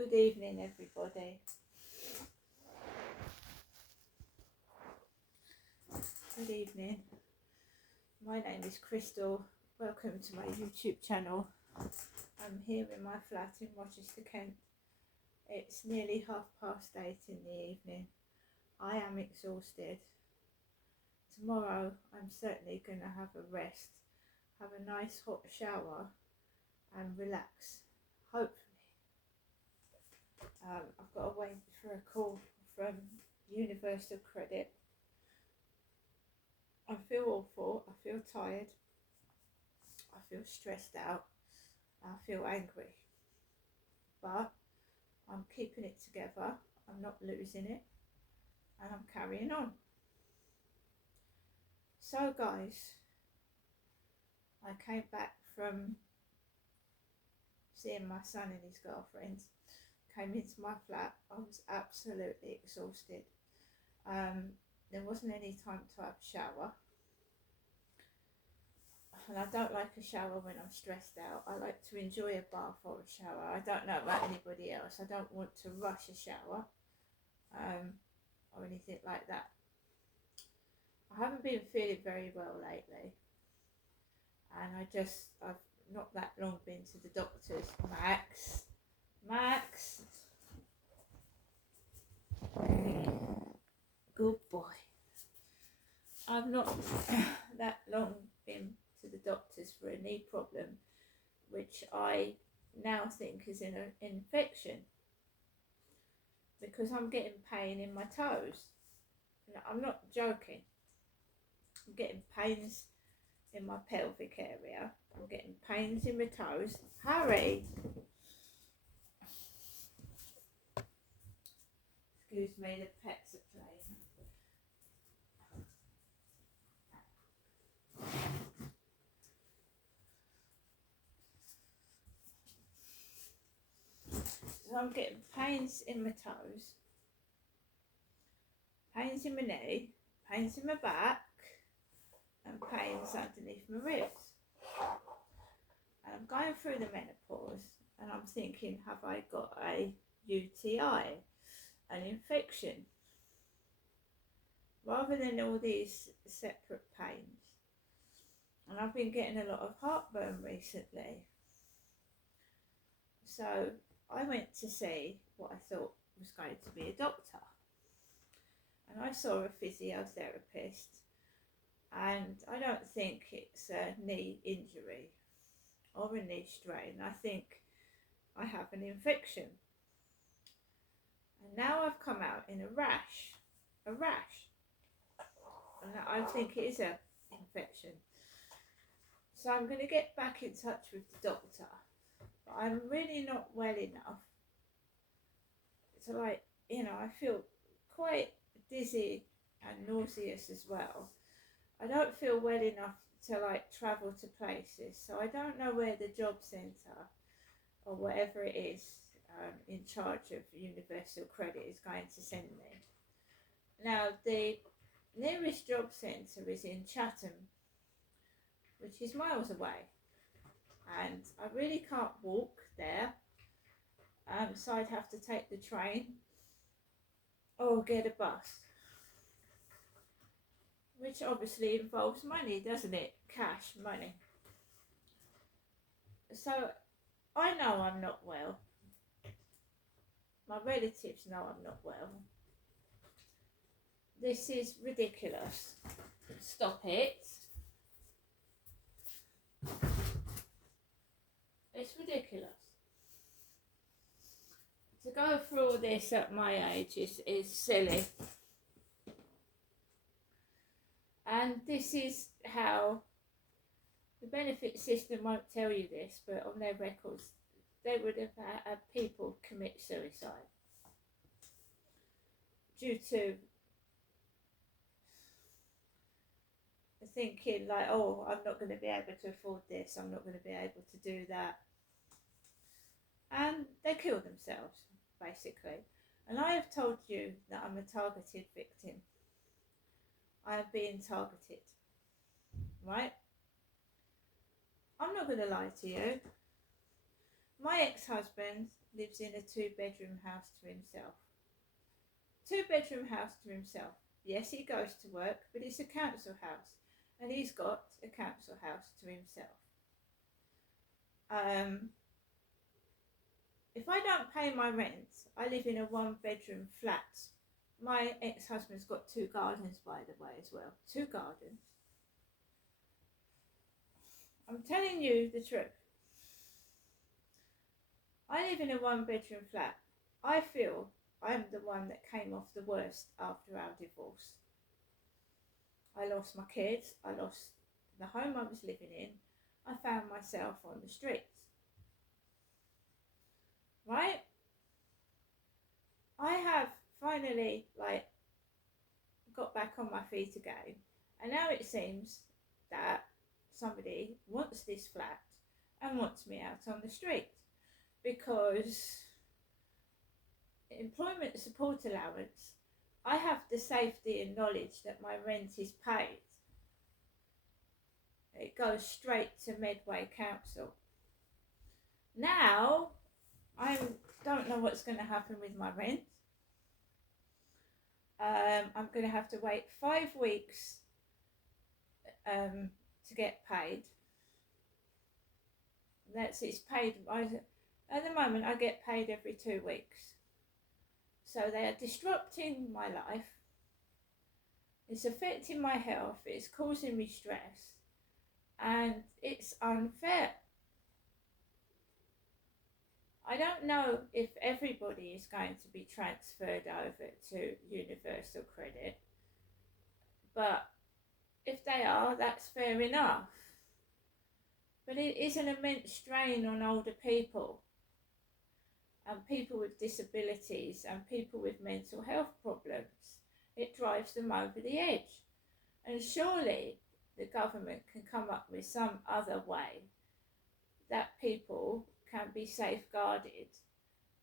Good evening, everybody. Good evening. My name is Crystal. Welcome to my YouTube channel. I'm here in my flat in Rochester, Kent. It's nearly 8:30 in the evening. I am exhausted. Tomorrow, I'm certainly going to have a rest, have a nice hot shower, and relax. Hopefully. I've got to wait for a call from Universal Credit. I feel awful, I feel tired, I feel stressed out, I feel angry, but I'm keeping it together, I'm not losing it, and I'm carrying on. So guys, I came back from seeing my son and his girlfriend, came into my flat. I was absolutely exhausted. There wasn't any time to have a shower. And I don't like a shower when I'm stressed out. I like to enjoy a bath or a shower. I don't know about anybody else. I don't want to rush a shower or anything like that. I haven't been feeling very well lately. And I've not that long been to the doctors. Max. Good boy. I've not that long been to the doctors for a knee problem, which I now think is an infection, because I'm getting pain in my toes. No, I'm not joking. I'm getting pains in my pelvic area. I'm getting pains in my toes. Harry! Excuse me, the pets are playing. So I'm getting pains in my toes, pains in my knee, pains in my back, and pains underneath my ribs. And I'm going through the menopause, and I'm thinking, have I got a UTI, an infection, rather than all these separate pains? And I've been getting a lot of heartburn recently. So I went to see what I thought was going to be a doctor. And I saw a physiotherapist, and I don't think it's a knee injury or a knee strain. I think I have an infection. And now I've come out in a rash. And I think it is an infection. So I'm going to get back in touch with the doctor. But I'm really not well enough to, I feel quite dizzy and nauseous as well. I don't feel well enough to travel to places. So I don't know where the job centre or whatever it is in charge of Universal Credit is going to send me. Now, the nearest job centre is in Chatham, which is miles away, and I really can't walk there, so I'd have to take the train or get a bus, which obviously involves money, doesn't it? Cash money. So I know I'm not well. My relatives know I'm not well. This is ridiculous. Stop it. It's ridiculous. To go through all this at my age is silly. And this is how the benefit system won't tell you this, but on their records, they would have had people commit suicide due to thinking oh, I'm not going to be able to afford this, I'm not going to be able to do that. And they kill themselves, basically. And I have told you that I'm a targeted victim. I am being targeted, right? I'm not going to lie to you. My ex-husband lives in a 2-bedroom house to himself. 2-bedroom house to himself. Yes, he goes to work, but it's a council house, and he's got a council house to himself. If I don't pay my rent, I live in a 1-bedroom flat. My ex-husband's got 2 gardens, by the way, as well. 2 gardens. I'm telling you the truth. I live in a 1-bedroom flat. I feel I'm the one that came off the worst after our divorce. I lost my kids. I lost the home I was living in. I found myself on the streets. Right? I have finally got back on my feet again, and now it seems that somebody wants this flat and wants me out on the street, because employment support allowance, I have the safety and knowledge that my rent is paid. It goes straight to Medway Council. Now I don't know what's going to happen with my rent. I'm going to have to wait 5 weeks to get paid. It's paid. At the moment, I get paid every 2 weeks. So they are disrupting my life. It's affecting my health. It's causing me stress, and it's unfair. I don't know if everybody is going to be transferred over to Universal Credit, but if they are, that's fair enough. But it is an immense strain on older people and people with disabilities and people with mental health problems. It drives them over the edge. And surely the government can come up with some other way that people can be safeguarded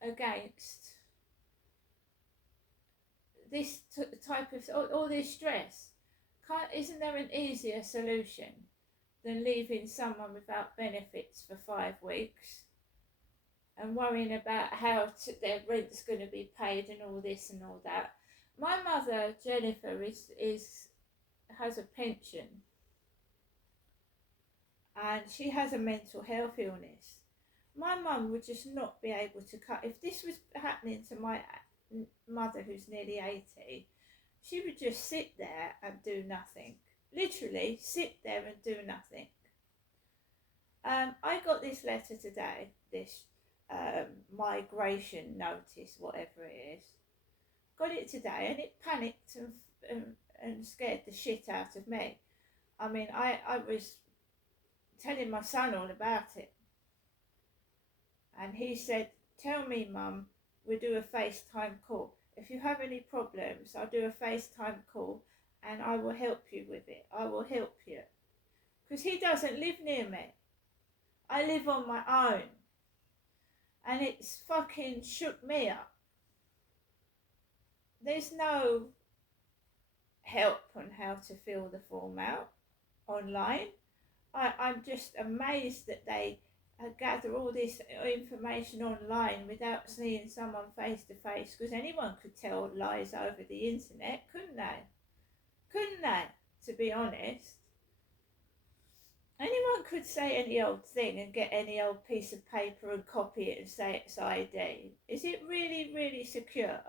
against this type of, all this stress. Isn't there an easier solution than leaving someone without benefits for 5 weeks and worrying about how their rent's going to be paid and all this and all that? My mother, Jennifer, has a pension, and she has a mental health illness. My mum would just not be able to cut. If this was happening to my mother, who's nearly 80, she would just sit there and do nothing. Literally sit there and do nothing. I got this letter today, this migration notice, whatever it is. Got it today, and it panicked and scared the shit out of me. I mean, I was telling my son all about it. And he said, "Tell me, Mum, we'll do a FaceTime call. If you have any problems, I'll do a FaceTime call and I will help you with it. I will help you." Because he doesn't live near me. I live on my own. And it's fucking shook me up. There's no help on how to fill the form out online. I'm just amazed that they gather all this information online without seeing someone face to face, because anyone could tell lies over the internet, couldn't they? Couldn't they, to be honest? Anyone could say any old thing and get any old piece of paper and copy it and say it's ID. Is it really, really secure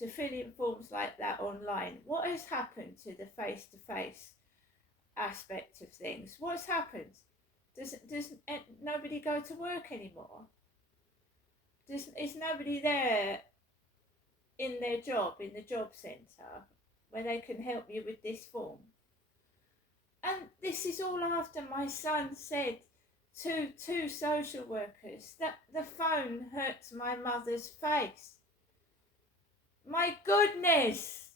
to fill in forms like that online? What has happened to the face-to-face aspect of things? What's happened? Does nobody go to work anymore? Is nobody there in their job, in the job centre, where they can help you with this form? And this is all after my son said to 2 social workers that the phone hurts my mother's face. My goodness!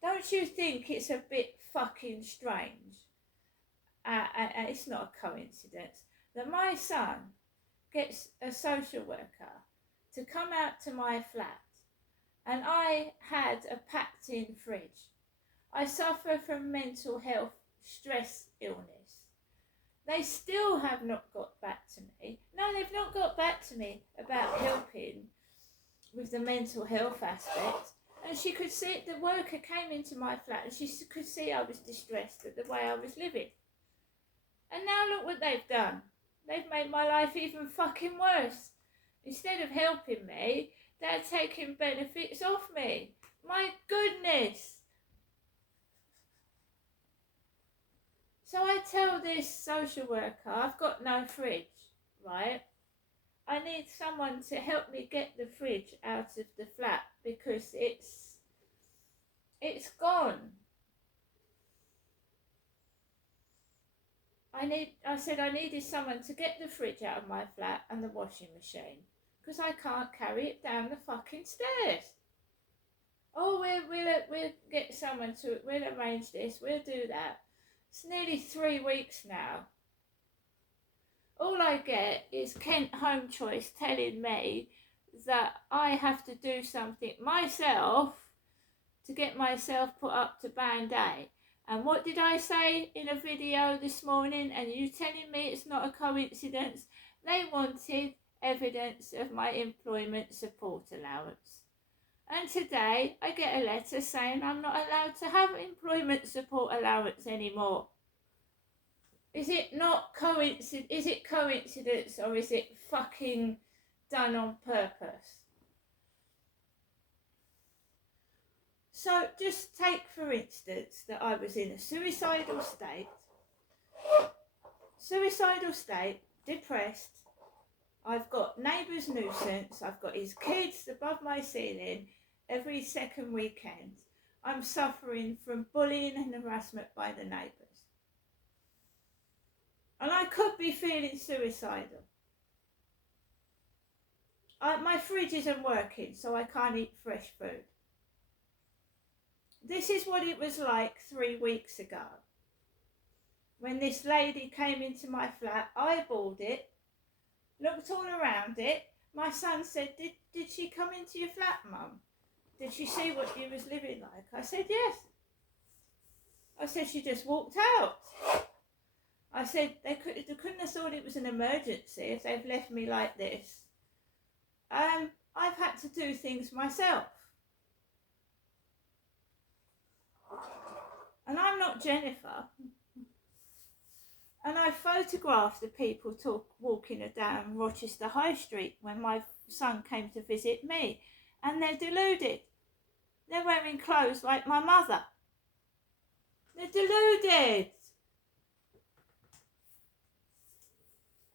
Don't you think it's a bit fucking strange? And it's not a coincidence that my son gets a social worker to come out to my flat, and I had a packed in fridge. I suffer from mental health stress illness. They still have not got back to me. No, they've not got back to me about helping with the mental health aspect. And she could see, the worker came into my flat and she could see I was distressed at the way I was living. And now look what they've done. They've made my life even fucking worse. Instead of helping me, they're taking benefits off me. My goodness. So I tell this social worker, I've got no fridge, right? I need someone to help me get the fridge out of the flat because it's gone. I said I needed someone to get the fridge out of my flat and the washing machine because I can't carry it down the fucking stairs. Oh, we'll get someone to, we'll arrange this, we'll do that. It's nearly 3 weeks now. All I get is Kent Home Choice telling me that I have to do something myself to get myself put up to Band A. And what did I say in a video this morning? And you telling me it's not a coincidence? They wanted evidence of my employment support allowance. And today I get a letter saying I'm not allowed to have employment support allowance anymore. Is it not coincidence? Is it coincidence or is it fucking done on purpose? So just take for instance that I was in a suicidal state, depressed. I've got neighbours nuisance. I've got his kids above my ceiling every second weekend. I'm suffering from bullying and harassment by the neighbours. And I could be feeling suicidal. My fridge isn't working, so I can't eat fresh food. This is what it was like 3 weeks ago. When this lady came into my flat, eyeballed it, looked all around it. My son said, did she come into your flat, Mum? Did she see what you was living like? I said, yes. I said, she just walked out. I said, they couldn't have thought it was an emergency if they've left me like this. I've had to do things myself. And I'm not Jennifer. And I photographed the people walking down Rochester High Street when my son came to visit me. And they're deluded. They're wearing clothes like my mother. They're deluded.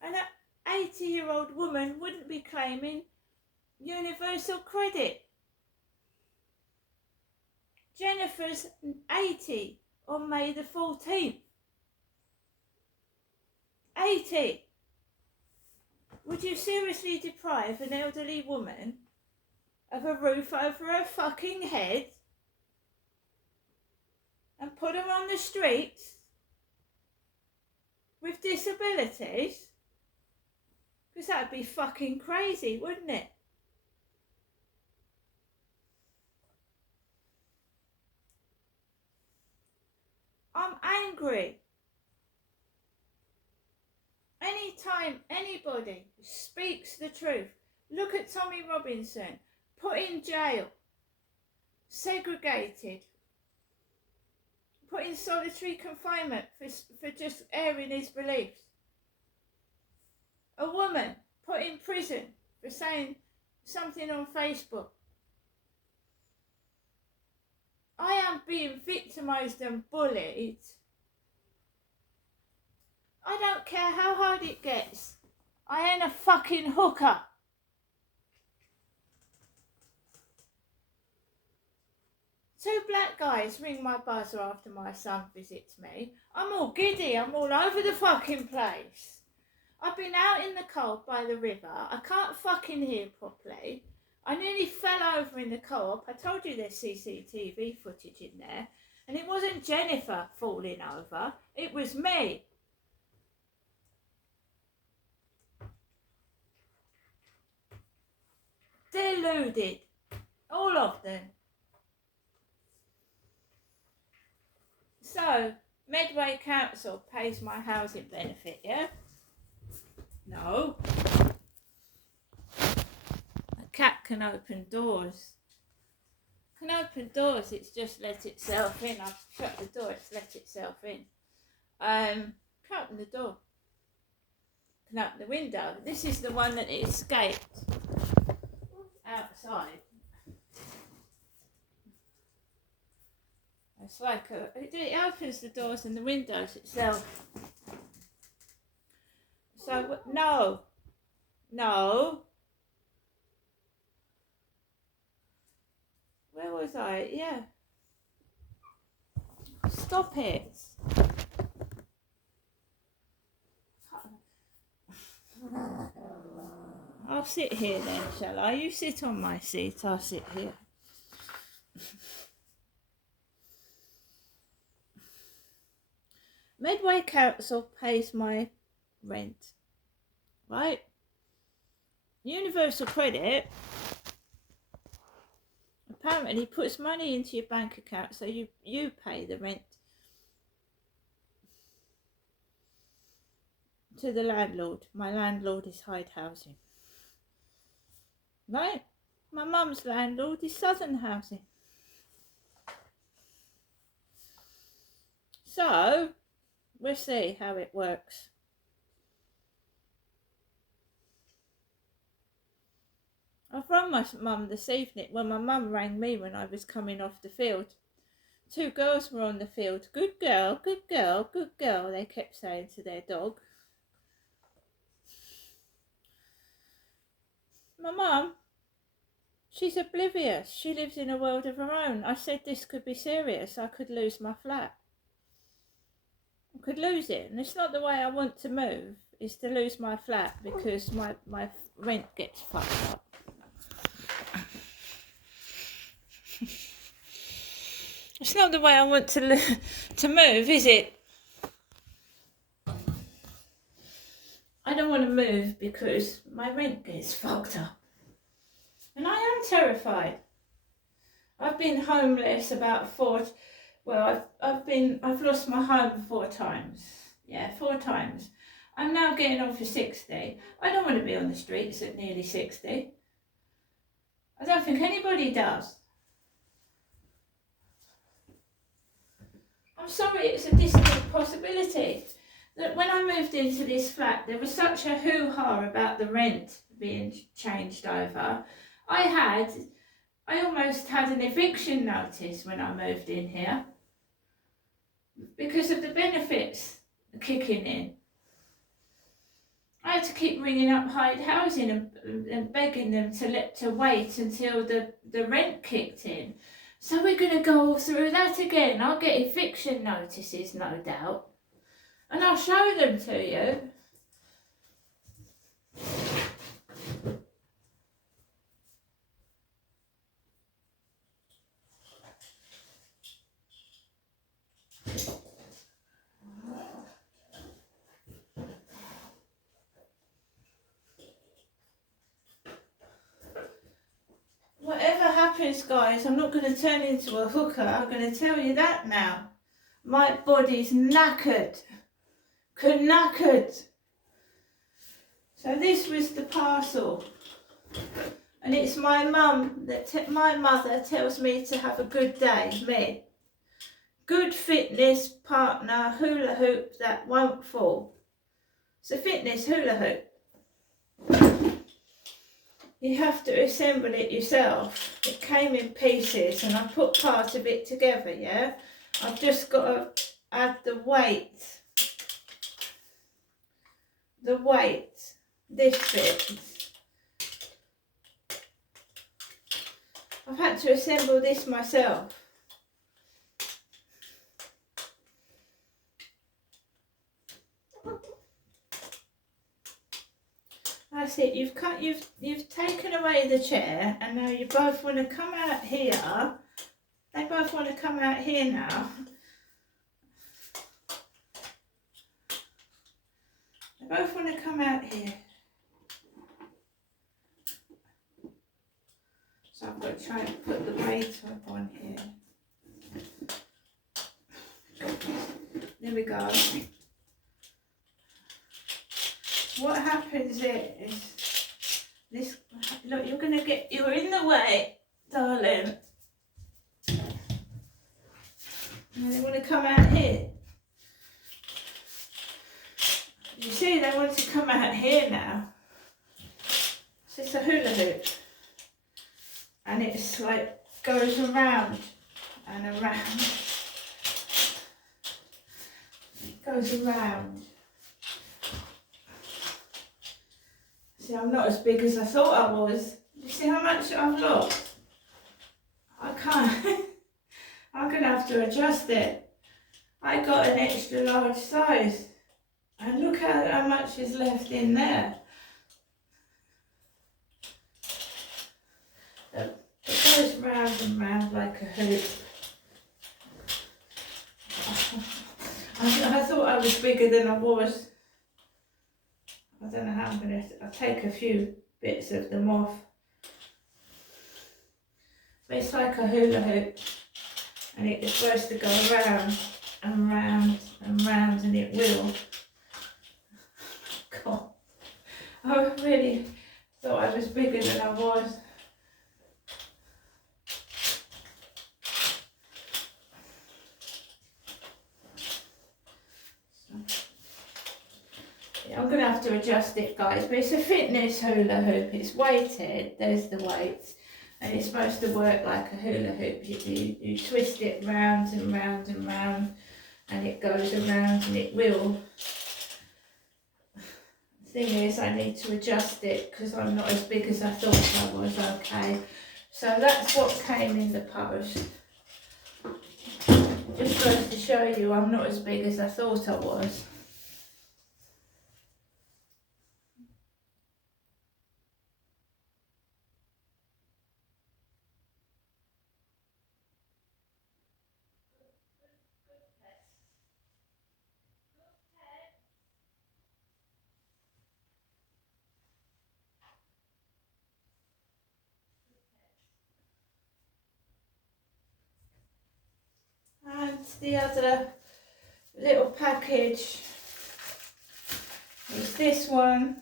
And an 80-year-old woman wouldn't be claiming universal credit. Jennifer's 80 on May the 14th. 80. Would you seriously deprive an elderly woman of a roof over her fucking head and put her on the streets with disabilities? Because that'd be fucking crazy, wouldn't it? I'm angry. Anytime anybody speaks the truth, look at Tommy Robinson, put in jail, segregated, put in solitary confinement for just airing his beliefs. A woman put in prison for saying something on Facebook. I am being victimised and bullied. I don't care how hard it gets. I ain't a fucking hooker. Two black guys ring my buzzer after my son visits me. I'm all giddy. I'm all over the fucking place. I've been out in the cold by the river. I can't fucking hear properly. I nearly fell over in the co-op. I told you there's CCTV footage in there. And it wasn't Jennifer falling over. It was me. Deluded. All of them. So, Medway Council pays my housing benefit, yeah? No. A cat can open doors. Can open doors, it's just let itself in. I've shut the door, it's let itself in. Can open the door. Can open the window. This is the one that escaped outside. It's like it opens the doors and the windows itself. So no. Where was I? Yeah. Stop it. I'll sit here then, shall I? You sit on my seat, I'll sit here. Medway Council pays my rent, right? Universal Credit apparently puts money into your bank account so you pay the rent to the landlord. My landlord is Hyde Housing, right? My mum's landlord is Southern Housing. So we'll see how it works. I've rung my mum this evening. Well, my mum rang me when I was coming off the field. 2 girls were on the field. Good girl, good girl, good girl, they kept saying to their dog. My mum, she's oblivious. She lives in a world of her own. I said this could be serious. I could lose my flat. I could lose it. And it's not the way I want to move, is to lose my flat because my rent gets fucked up. It's not the way I want to move, is it? I don't want to move because my rent gets fucked up. And I am terrified. I've been homeless about I've lost my home 4 times. Yeah, 4 times. I'm now getting on for 60. I don't want to be on the streets at nearly 60. I don't think anybody does. I'm sorry, it's a distant possibility. That when I moved into this flat, there was such a hoo-ha about the rent being changed over. I almost had an eviction notice when I moved in here because of the benefits kicking in. I had to keep ringing up Hyde Housing and begging them to wait until the rent kicked in. So we're going to go through that again. I'll get eviction notices, no doubt. And I'll show them to you. Whatever happens, guys, I'm not going to turn into a hooker. I'm going to tell you that now. My body's knackered. Knackered. So this was the parcel. And it's my mum my mother tells me to have a good day, me. Good fitness partner hula hoop that won't fall. It's a fitness hula hoop. You have to assemble it yourself. It came in pieces and I put part of it together, yeah? I've just got to add the weight. This bit. I've had to assemble this myself. That's it. You've taken away the chair, and now you both want to come out here. They both want to come out here now. They both want to come out here. So I've got to try and put the weight up on here. They're what happens is this. Look, you're in the way, darling. And they want to come out here. You see, they want to come out here now. So it's a hula hoop. And it's like goes around and around. It goes around. See, I'm not as big as I thought I was. You see how much I've lost? I can't. I'm going to have to adjust it. I got an extra large size. And look how much is left in there. It goes round and round like a hoop. I thought I was bigger than I was. I don't know how I'm going to... I'll take a few bits of them off. But it's like a hula hoop. And it's supposed to go round and round and round, and it will. God. I really thought I was bigger than I was. I'm going to have to adjust it, guys, but it's a fitness hula hoop. It's weighted, there's the weights, and it's supposed to work like a hula hoop. You twist it round and round and round, and it goes around, and it will. The thing is, I need to adjust it because I'm not as big as I thought I was. Okay, so that's what came in the post. Just goes to show you I'm not as big as I thought I was. And the other little package is this one.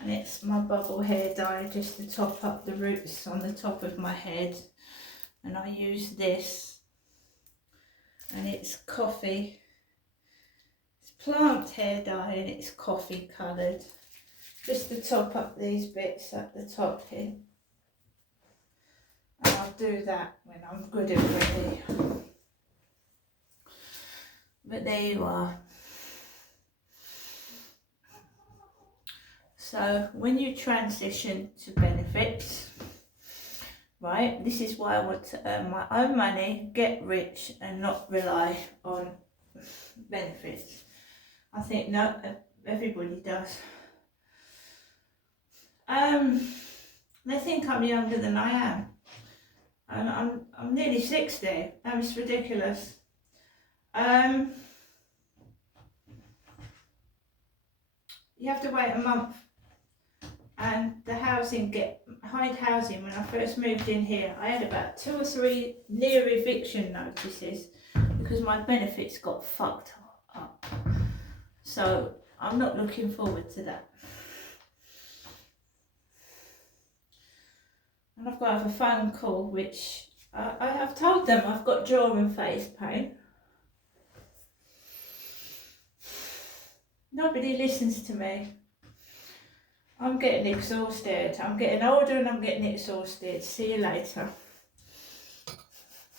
And it's my bubble hair dye just to top up the roots on the top of my head. And I use this. And it's coffee. It's plant hair dye and it's coffee coloured. Just to top up these bits at the top here. And I'll do that when I'm good and ready. But there you are. So when you transition to benefits, right, this is why I want to earn my own money, get rich and not rely on benefits. I think no, everybody does. They think I'm younger than I am. And I'm nearly 60. That was ridiculous. You have to wait a month. And the housing, hide housing, when I first moved in here, I had about 2 or 3 near eviction notices because my benefits got fucked up. So I'm not looking forward to that. And I've got to have a phone call, which I have told them I've got jaw and face pain. Nobody listens to me. I'm getting exhausted. I'm getting older and I'm getting exhausted. See you later.